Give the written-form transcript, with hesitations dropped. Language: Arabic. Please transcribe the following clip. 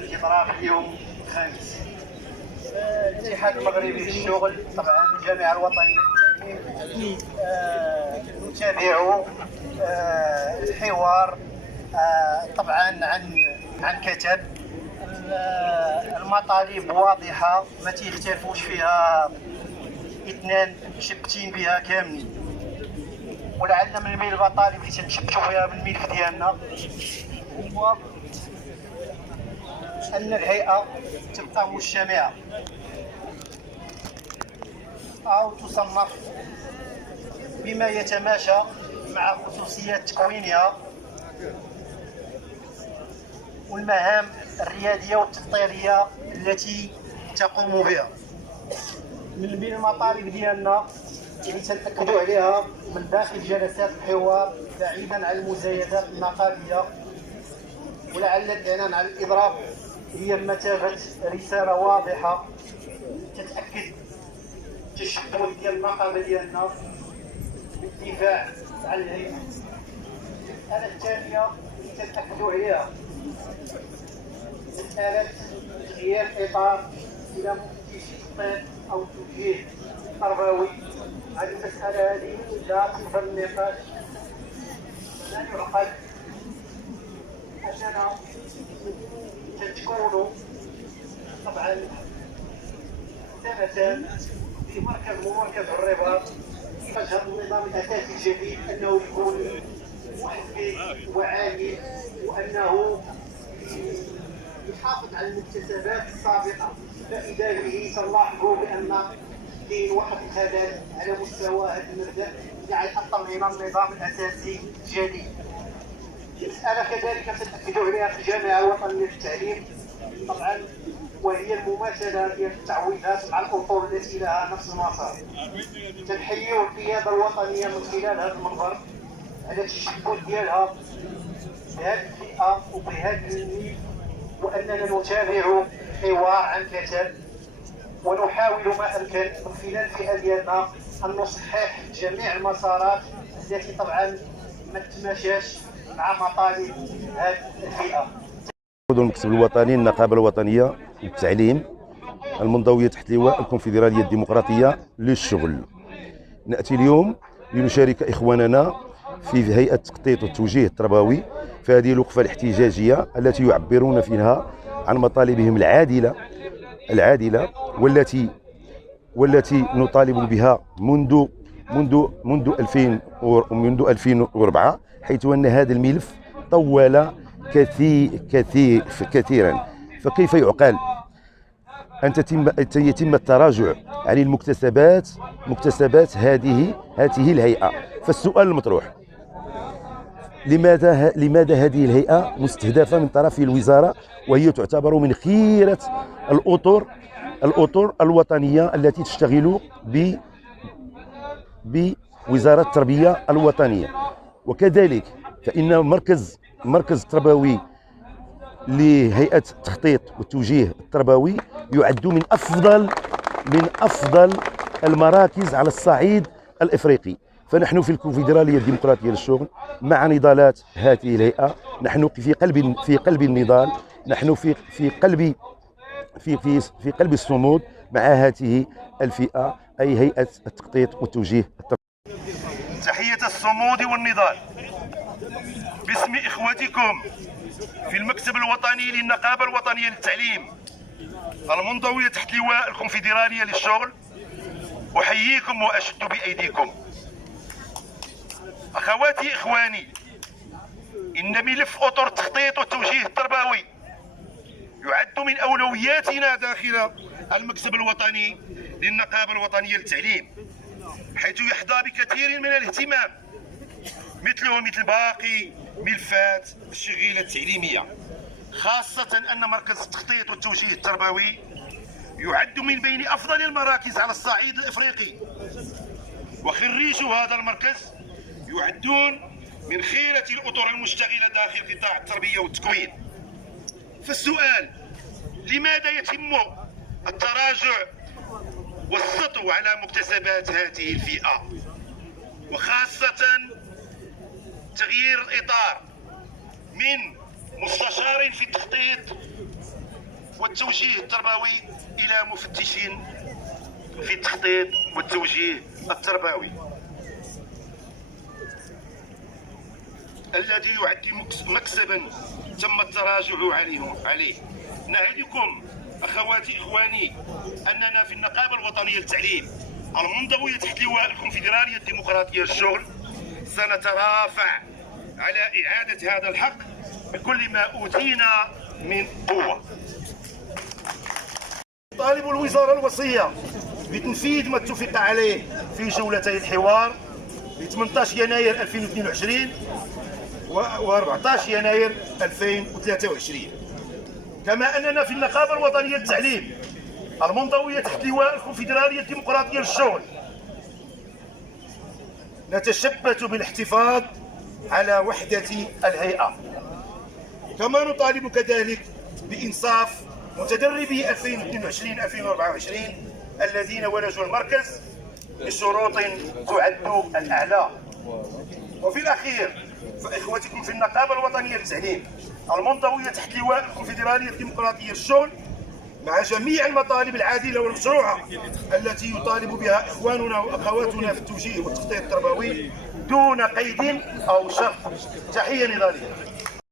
الاضراب اليوم الخامس. الاتحاد المغربي للشغل طبعا الجامعه الوطنيه للتعليم نتابع الحوار طبعا عن كتب المطالب واضحه ما تيختلفوش فيها اثنان شبتين بها كاملين، ولعل من بين المطالب اللي تنشبتوا فيها بالملف ديالنا هو ان الهيئه تبقى مجتمعه او تصنف بما يتماشى مع خصوصيات تكوينها والمهام الرياديه والتطويريه التي تقوم بها. من بين المطالب ديالنا اللي تنأكدوا عليها من داخل جلسات الحوار بعيدا عن المزايدات النقابيه ولعل الاعلان عن الاضراب هي بمثابه رساله واضحه تتاكد التشبث ديال النقابه ديالنا بالدفاع عن الهيئه. المساله الثانيه اللي تتاكدوا عليها مساله تغيير اطار الى تخطيط او توجيه تربوي. هذه المساله هذه لا تقبل النقاش، لا يعقل اننا تكونوا طبعا سنتان في مركز الرباط يفجر النظام الاساسي الجديد انه يكون محفز وعادل وانه يحافظ على المكتسبات السابقه، فاذا به سنلاحظوا بان كاين واحد الخلل على مستوى هذا المبدا اللي يحطم لنا النظام الاساسي الجديد. المساله كذلك تتاكدوا عليها في الجامعه الوطنيه للتعليم طبعا، وهي المماثله ديال التعويضات مع الاصول التي لها نفس المسار. تنحيوا القياده الوطنيه من خلال هذا المنبر على التشبث ديالها بهذه الفئه وبهذا الميل، واننا نتابع حوار عن كتاب ونحاول ما امكن من خلال الفئه ديالنا ان نصحح جميع المسارات التي طبعا ما تتماشاش مع مطالب هذه الفئه. المكتب الوطني النقابه الوطنيه للتعليم المنضويه تحت لواء الكونفدراليه الديمقراطيه للشغل. ناتي اليوم لنشارك اخواننا في هيئه التخطيط والتوجيه التربوي في هذه الوقفه الاحتجاجيه التي يعبرون فيها عن مطالبهم العادله والتي نطالب بها منذ 2004، حيث ان هذا الملف طول كثيرا. فكيف يعقل ان يتم التراجع عن مكتسبات هذه الهيئه؟ فالسؤال المطروح لماذا هذه الهيئه مستهدفه من طرف الوزاره وهي تعتبر من خيره الاطر الوطنيه التي تشتغل بوزاره التربيه الوطنيه. وكذلك فان المركز التربوي لهيئه التخطيط والتوجيه التربوي يعد من افضل المراكز على الصعيد الافريقي. فنحن في الكونفدراليه الديمقراطيه للشغل مع نضالات هذه الهيئه، نحن في قلب النضال، نحن في قلب الصمود مع هذه الفئه اي هيئه التخطيط والتوجيه التربوي. تحيه الصمود والنضال باسم اخوتكم في المكتب الوطني للنقابه الوطنيه للتعليم المنضويه تحت لواء الكونفدراليه للشغل. احييكم واشد بايديكم. اخواتي اخواني، ان ملف اطر التخطيط والتوجيه التربوي يعد من اولوياتنا داخل المكتب الوطني للنقابه الوطنيه للتعليم، حيث يحظى بكثير من الاهتمام مثل باقي ملفات الشغيله التعليميه، خاصه ان مركز التخطيط والتوجيه التربوي يعد من بين افضل المراكز على الصعيد الافريقي، وخريجو هذا المركز يعدون من خيرة الأطر المشتغلة داخل قطاع التربية والتكوين. فالسؤال: لماذا يتم التراجع والسطو على مكتسبات هذه الفئة، وخاصة تغيير الإطار من مستشار في التخطيط والتوجيه التربوي إلى مفتش في التخطيط والتوجيه التربوي الذي يعد مكسبا تم التراجع عليه. نعدكم أخواتي إخواني أننا في النقابة الوطنية للتعليم المنضوية تحت لواء الكونفدرالية الديمقراطية للشغل سنترافع على إعادة هذا الحق بكل ما أوتينا من قوة. طالب الوزارة الوصية بتنفيذ ما اتفق عليه في جولتي الحوار ب 18 يناير 2022 و 14 يناير 2023. كما أننا في النقابة الوطنية للتعليم المنضوية تحت لواء الكونفدرالية الديمقراطية للشغل نتشبث بالاحتفاظ على وحدة الهيئة. كما نطالب كذلك بإنصاف متدربي 2022-2024 الذين ولجوا المركز بشروط تعد الأعلى. وفي الأخير فإخوتكم في النقابة الوطنية للتعليم المنضوية تحت لواء الكونفدرالية الديمقراطية للشغل مع جميع المطالب العادلة والمشروعة التي يطالب بها إخواننا وأخواتنا في التوجيه والتخطيط التربوي دون قيد أو شرط. تحية نضالية.